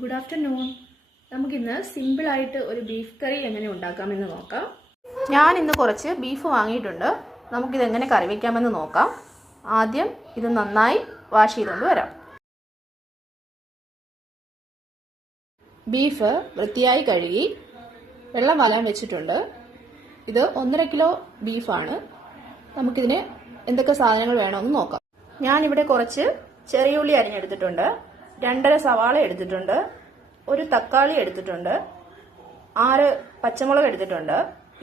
Good afternoon. നമുക്കിന്ന് സിമ്പിളായിട്ട് ഒരു ബീഫ് കറി എങ്ങനെ ഉണ്ടാക്കാമെന്ന് നോക്കാം. ഞാൻ ഇന്ന് കുറച്ച് ബീഫ് വാങ്ങിയിട്ടുണ്ട്. നമുക്കിതെങ്ങനെ കറി വയ്ക്കാമെന്ന് നോക്കാം. ആദ്യം ഇത് നന്നായി വാഷ് ചെയ്തുകൊണ്ട് വരാം. ബീഫ് വൃത്തിയായി കഴുകി വെള്ളം വാലാൻ വെച്ചിട്ടുണ്ട്. ഇത് 1.5 കിലോ ബീഫാണ്. നമുക്കിതിന് എന്തൊക്കെ സാധനങ്ങൾ വേണമെന്ന് നോക്കാം. ഞാനിവിടെ കുറച്ച് ചെറിയ ഉള്ളി അരിഞ്ഞെടുത്തിട്ടുണ്ട്, 2.5 സവാള എടുത്തിട്ടുണ്ട്, ഒരു തക്കാളി എടുത്തിട്ടുണ്ട്, 6 പച്ചമുളക് എടുത്തിട്ടുണ്ട്,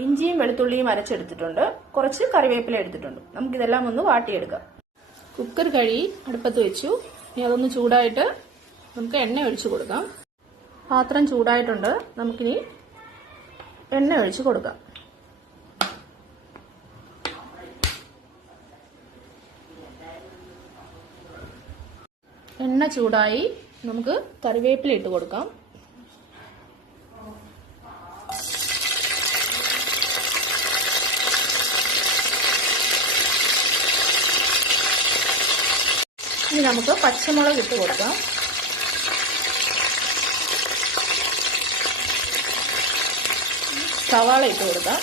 ഇഞ്ചിയും വെളുത്തുള്ളിയും അരച്ചെടുത്തിട്ടുണ്ട്, കുറച്ച് കറിവേപ്പില എടുത്തിട്ടുണ്ട്. നമുക്കിതെല്ലാം ഒന്ന് വാട്ടിയെടുക്കാം. കുക്കർ കഴുകി അടുപ്പത്ത് വെച്ചു. ഇനി അതൊന്ന് ചൂടായിട്ട് നമുക്ക് എണ്ണ ഒഴിച്ചു കൊടുക്കാം. പാത്രം ചൂടായിട്ടുണ്ട്. നമുക്കിനി എണ്ണ ഒഴിച്ചു കൊടുക്കാം. എണ്ണ ചൂടായി. നമുക്ക് കറിവേപ്പില ഇട്ട് കൊടുക്കാം. ഇനി നമുക്ക് പച്ചമുളക് ഇട്ട് കൊടുക്കാം. സവാള ഇട്ട് കൊടുക്കാം.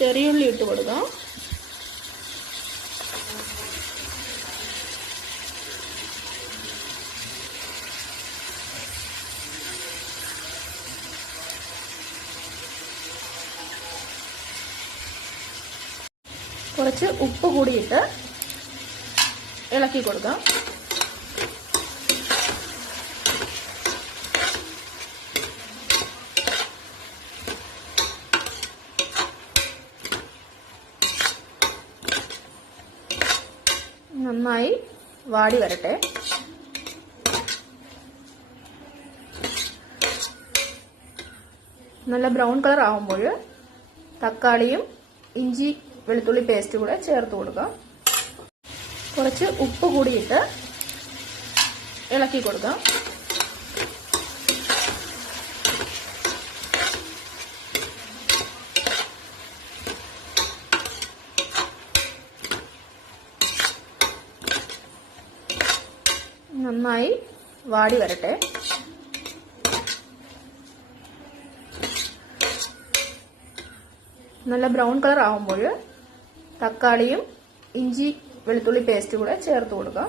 ചെറിയുള്ളി ഇട്ട് കൊടുക്കാം. കുറച്ച് ഉപ്പ് കൂടിയിട്ട് ഇളക്കി കൊടുക്കാം. നന്നായി വാടി വരട്ടെ. നല്ല ബ്രൗൺ കളർ ആവുമ്പോൾ തക്കാളിയും ഇഞ്ചി വെളുത്തുള്ളി പേസ്റ്റ് കൂടെ ചേർത്ത് കൊടുക്കാം. കുറച്ച് ഉപ്പ് കൂടിയിട്ട് ഇളക്കി കൊടുക്കാം. നന്നായി വാടി വരട്ടെ. നല്ല ബ്രൗൺ കളർ ആവുമ്പോൾ തക്കാളിയും ഇഞ്ചി വെളുത്തുള്ളി പേസ്റ്റ് കൂടെ ചേർത്ത് കൊടുക്കാം.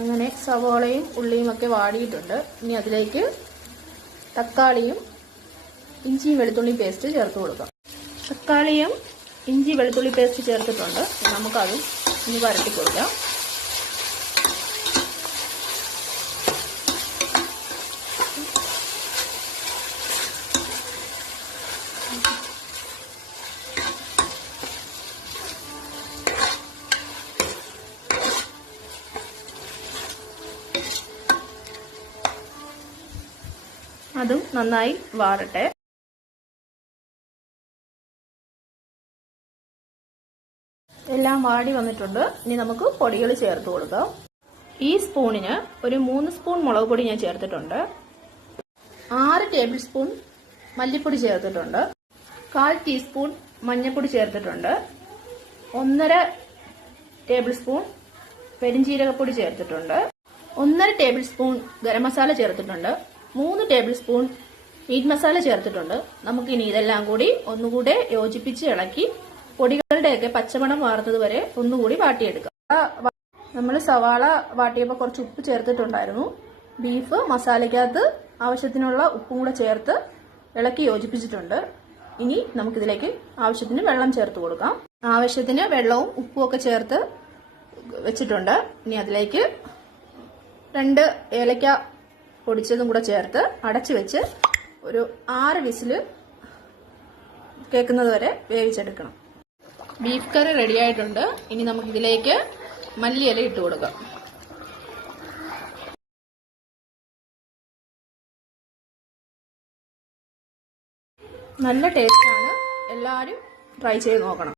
അങ്ങനെ സവാളയും ഉള്ളിയും ഒക്കെ വാടിയിട്ടുണ്ട്. ഇനി അതിലേക്ക് തക്കാളിയും ഇഞ്ചിയും വെളുത്തുള്ളി പേസ്റ്റ് ചേർത്ത് കൊടുക്കാം. തക്കാളിയും ഇഞ്ചി വെളുത്തുള്ളി പേസ്റ്റ് ചേർത്തിട്ടുണ്ട്. നമുക്കതും ഇനി വരട്ടി കൊടുക്കാം. അതും നന്നായി വാടട്ടെ. എല്ലാം വാടി വന്നിട്ടുണ്ട്. ഇനി നമുക്ക് പൊടികൾ ചേർത്ത് കൊടുക്കാം. ഈ സ്പൂണിന് ഒരു 3 സ്പൂൺ മുളക് പൊടി ഞാൻ ചേർത്തിട്ടുണ്ട്, 6 ടേബിൾ സ്പൂൺ മല്ലിപ്പൊടി ചേർത്തിട്ടുണ്ട്, 1/4 ടീസ്പൂൺ മഞ്ഞൾപ്പൊടി ചേർത്തിട്ടുണ്ട്, 1.5 ടേബിൾ സ്പൂൺ പെരിഞ്ജീരകപ്പൊടി ചേർത്തിട്ടുണ്ട്, 1.5 ടേബിൾ സ്പൂൺ ഗരം മസാല ചേർത്തിട്ടുണ്ട്, 3 ടേബിൾ സ്പൂൺ മീറ്റ് മസാല ചേർത്തിട്ടുണ്ട്. നമുക്കിനി ഇതെല്ലാം കൂടി ഒന്നുകൂടെ യോജിപ്പിച്ച് ഇളക്കി പൊടികളുടെയൊക്കെ പച്ചമണം മാറുന്നത് വരെ ഒന്നുകൂടി വാട്ടിയെടുക്കാം. നമ്മൾ സവാള വാട്ടിയപ്പോൾ കുറച്ച് ഉപ്പ് ചേർത്തിട്ടുണ്ടായിരുന്നു. ബീഫ് മസാലയ്ക്കകത്ത് ആവശ്യത്തിനുള്ള ഉപ്പും കൂടെ ചേർത്ത് ഇളക്കി യോജിപ്പിച്ചിട്ടുണ്ട്. ഇനി നമുക്കിതിലേക്ക് ആവശ്യത്തിന് വെള്ളം ചേർത്ത് കൊടുക്കാം. ആവശ്യത്തിന് വെള്ളവും ഉപ്പും ഒക്കെ ചേർത്ത് വെച്ചിട്ടുണ്ട്. ഇനി അതിലേക്ക് 2 ഏലക്ക പൊടിച്ചതും കൂടെ ചേർത്ത് അടച്ചു വെച്ച് ഒരു 6 വിസില് കേൾക്കുന്നത് വരെ വേവിച്ചെടുക്കണം. ബീഫ് കറി റെഡി ആയിട്ടുണ്ട്. ഇനി നമുക്കിതിലേക്ക് മല്ലിയില ഇട്ട് കൊടുക്കാം. നല്ല ടേസ്റ്റാണ്. എല്ലാവരും ട്രൈ ചെയ്ത് നോക്കണം.